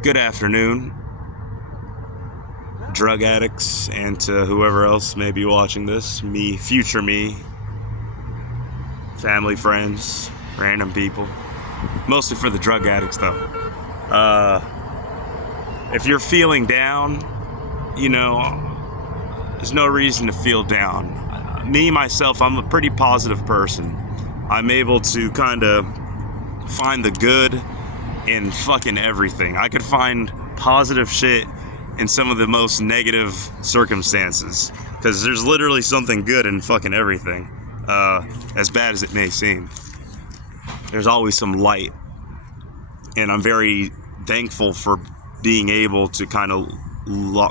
Good afternoon, drug addicts, and to whoever else may be watching this. Me, future me, family, friends, random people. Mostly for the drug addicts, though. If you're feeling down, there's no reason to feel down. Me, myself, I'm a pretty positive person. I'm able to kind of find the good in fucking everything. I could find positive shit in some of the most negative circumstances, because there's literally something good in fucking everything, as bad as it may seem. There's always some light, and I'm very thankful for being able to kind of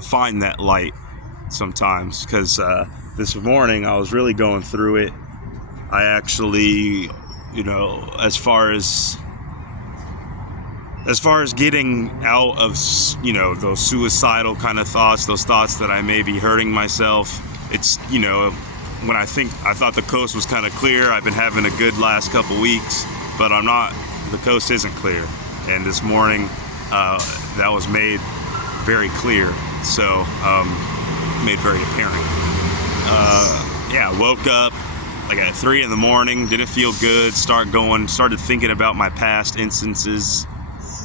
find that light sometimes, because this morning I was really going through it. I actually, as far as getting out of, those suicidal kind of thoughts, those thoughts that I may be hurting myself, it's, when I thought the coast was kind of clear. I've been having a good last couple weeks, but the coast isn't clear. And this morning, that was made very clear. So, made very apparent. Woke up like at 3 a.m, didn't feel good, started thinking about my past instances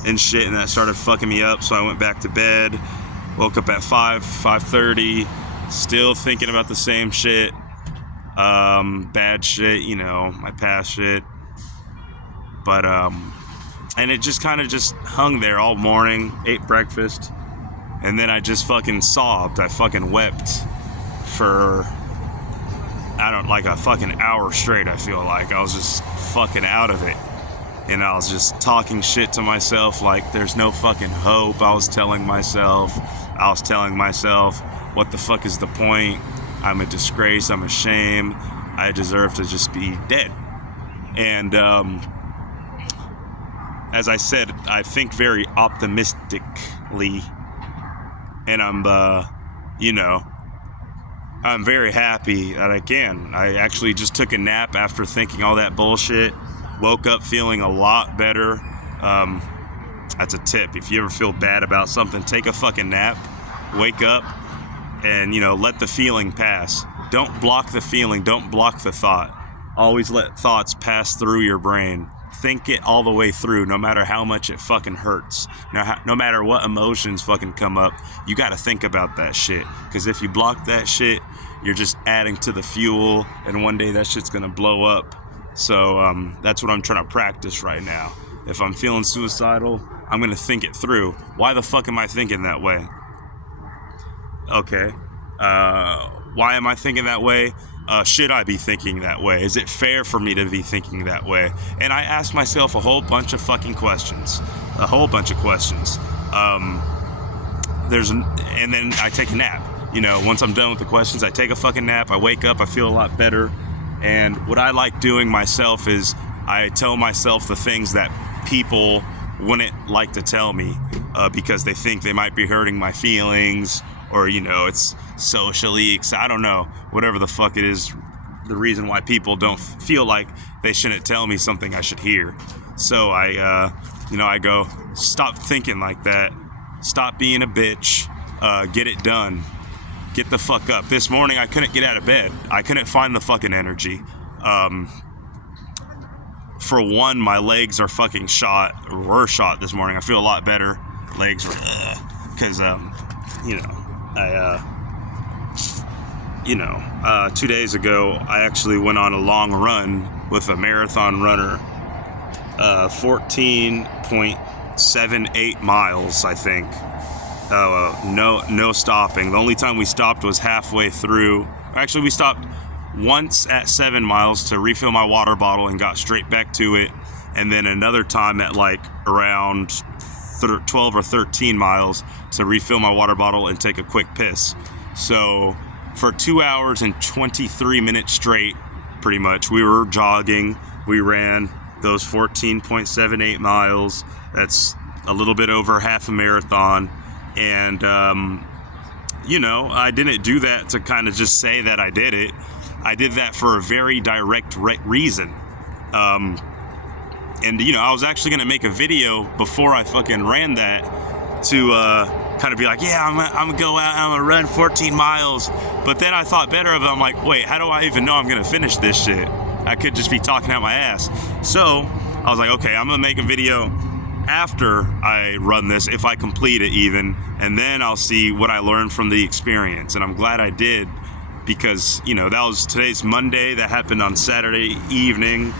and shit, and that started fucking me up. So I went back to bed, woke up at 5:30, still thinking about the same shit, bad shit, my past shit. But and it just kind of just hung there all morning. Ate breakfast, and then I just fucking sobbed. I fucking wept for like a fucking hour straight. I feel like I was just fucking out of it. And I was just talking shit to myself like there's no fucking hope. I was telling myself, what the fuck is the point? I'm a disgrace. I'm a shame. I deserve to just be dead. And as I said, I think very optimistically. And I'm very happy that I can. I actually just took a nap after thinking all that bullshit. Woke up feeling a lot better. That's a tip. If you ever feel bad about something, take a fucking nap, wake up, and, let the feeling pass. Don't block the feeling. Don't block the thought. Always let thoughts pass through your brain. Think it all the way through, no matter how much it fucking hurts. No matter what emotions fucking come up, you gotta think about that shit. Because if you block that shit, you're just adding to the fuel, and one day that shit's gonna blow up. So that's what I'm trying to practice right now. If I'm feeling suicidal, I'm going to think it through. Why the fuck am I thinking that way? Okay. Why am I thinking that way? Should I be thinking that way? Is it fair for me to be thinking that way? And I ask myself a whole bunch of fucking questions. And then I take a nap. Once I'm done with the questions, I take a fucking nap. I wake up. I feel a lot better. And what I like doing myself is I tell myself the things that people wouldn't like to tell me because they think they might be hurting my feelings, or, it's socially, I don't know, whatever the fuck it is, the reason why people don't feel like they shouldn't tell me something I should hear. So I go, stop thinking like that, stop being a bitch, get it done. Get the fuck up. This morning I couldn't get out of bed. I couldn't find the fucking energy. For one, my legs are fucking were shot this morning. I feel a lot better. Legs were, because, 2 days ago, I actually went on a long run with a marathon runner, 14.78 miles, I think. No stopping. The only time we stopped was halfway through. Actually, we stopped once at 7 miles to refill my water bottle and got straight back to it. And then another time at like around 12 or 13 miles to refill my water bottle and take a quick piss. So for 2 hours and 23 minutes straight, pretty much, we were jogging. We ran those 14.78 miles. That's a little bit over half a marathon. And, I didn't do that to kind of just say that I did it. I did that for a very direct reason. And, I was actually going to make a video before I fucking ran that to kind of be like, yeah, I'm gonna go out, I'm gonna run 14 miles. But then I thought better of it. I'm like, wait, how do I even know I'm gonna finish this shit? I could just be talking out my ass. So I was like, okay, I'm gonna make a video after I run this, if I complete it even, and then I'll see what I learned from the experience. And I'm glad I did, because, you know, today's Monday, that happened on Saturday evening,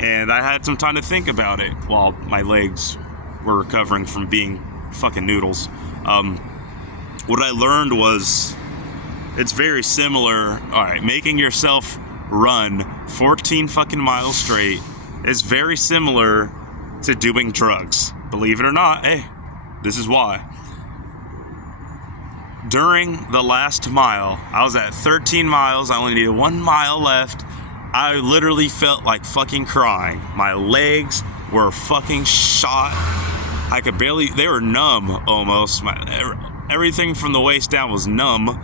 and I had some time to think about it while my legs were recovering from being fucking noodles. What I learned was, it's very similar. All right, making yourself run 14 fucking miles straight is very similar to doing drugs. Believe it or not, hey, this is why. During the last mile, I was at 13 miles. I only needed 1 mile left. I literally felt like fucking crying. My legs were fucking shot. I could barely, they were numb almost. Everything from the waist down was numb.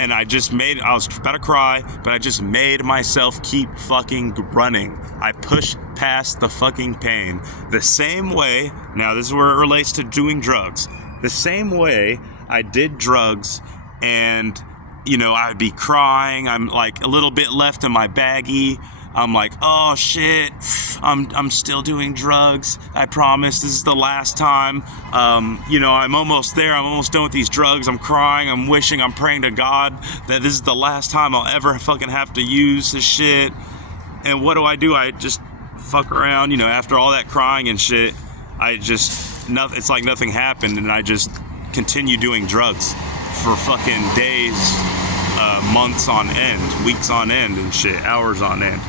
And I was about to cry, but I just made myself keep fucking running. I pushed past the fucking pain. The same way, now this is where it relates to doing drugs. The same way I did drugs, and, you know, I'd be crying. I'm like a little bit left in my baggie. I'm like, oh shit, I'm still doing drugs. I promise this is the last time. You know, I'm almost there. I'm almost done with these drugs. I'm crying. I'm wishing. I'm praying to God that this is the last time I'll ever fucking have to use this shit. And what do? I just fuck around. You know, after all that crying and shit, it's like nothing happened, and I just continue doing drugs for fucking days, months on end, weeks on end and shit, hours on end.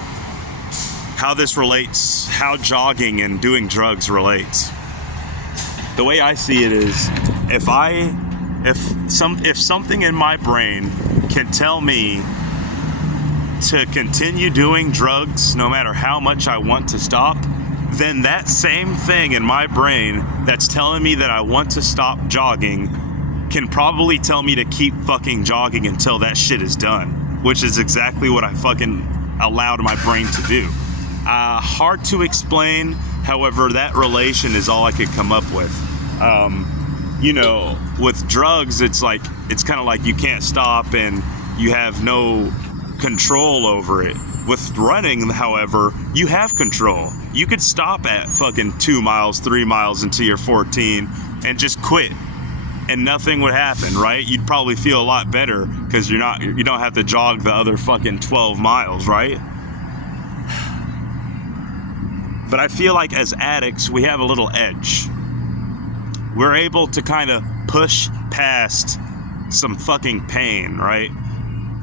How this relates, how jogging and doing drugs relates. The way I see it is, if something in my brain can tell me to continue doing drugs no matter how much I want to stop, then that same thing in my brain that's telling me that I want to stop jogging can probably tell me to keep fucking jogging until that shit is done, which is exactly what I fucking allowed my brain to do. Hard to explain, however, that relation is all I could come up with. You know, with drugs, it's kind of like you can't stop and you have no control over it. With running, however, you have control. You could stop at fucking 2 miles, 3 miles until you're 14 and just quit, and nothing would happen, right? You'd probably feel a lot better because you don't have to jog the other fucking 12 miles, right? But I feel like as addicts, we have a little edge. We're able to kind of push past some fucking pain, right?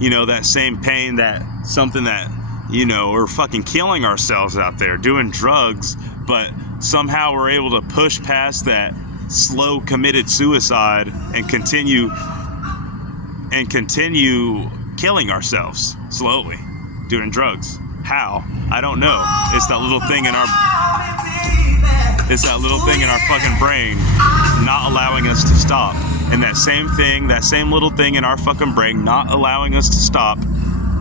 You know, that same pain, that something that, you know, we're fucking killing ourselves out there doing drugs, but somehow we're able to push past that slow committed suicide and continue killing ourselves slowly doing drugs. How? I don't know. It's that little thing in our fucking brain not allowing us to stop. And that same little thing in our fucking brain not allowing us to stop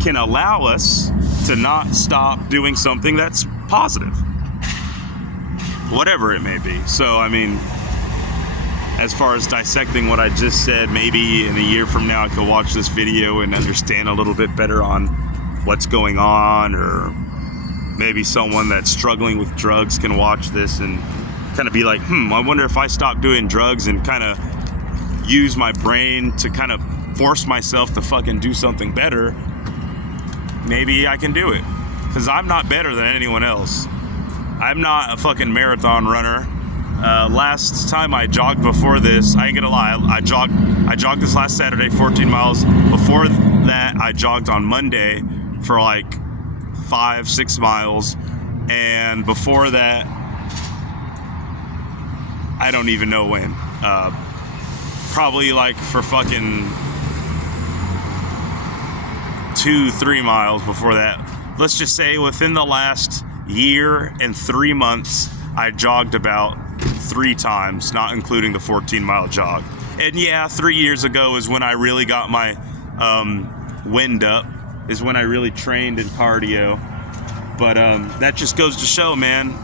can allow us to not stop doing something that's positive. Whatever it may be. So, I mean, as far as dissecting what I just said, maybe in a year from now I could watch this video and understand a little bit better on what's going on, or maybe someone that's struggling with drugs can watch this and kind of be like, I wonder if I stop doing drugs and kind of use my brain to kind of force myself to fucking do something better, maybe I can do it. Because I'm not better than anyone else. I'm not a fucking marathon runner. Last time I jogged before this, I ain't gonna lie, I jogged this last Saturday, 14 miles. Before that, I jogged on Monday for like 5-6 miles. And before that, I don't even know when. Probably like for fucking 2-3 miles before that. Let's just say within the last year and 3 months, I jogged about 3 times, not including the 14-mile jog. And yeah, 3 years ago is when I really got my wind up, is when I really trained in cardio. But that just goes to show, man,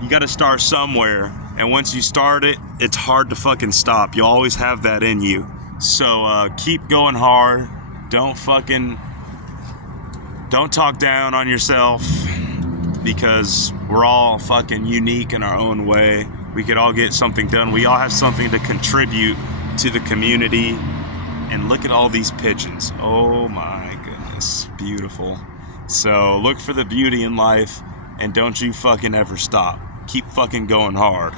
you got to start somewhere. And once you start it, it's hard to fucking stop. You'll always have that in you. So keep going hard. Don't talk down on yourself, because we're all fucking unique in our own way. We could all get something done. We all have something to contribute to the community. And look at all these pigeons. Oh my goodness. Beautiful. So look for the beauty in life, and don't you fucking ever stop. Keep fucking going hard.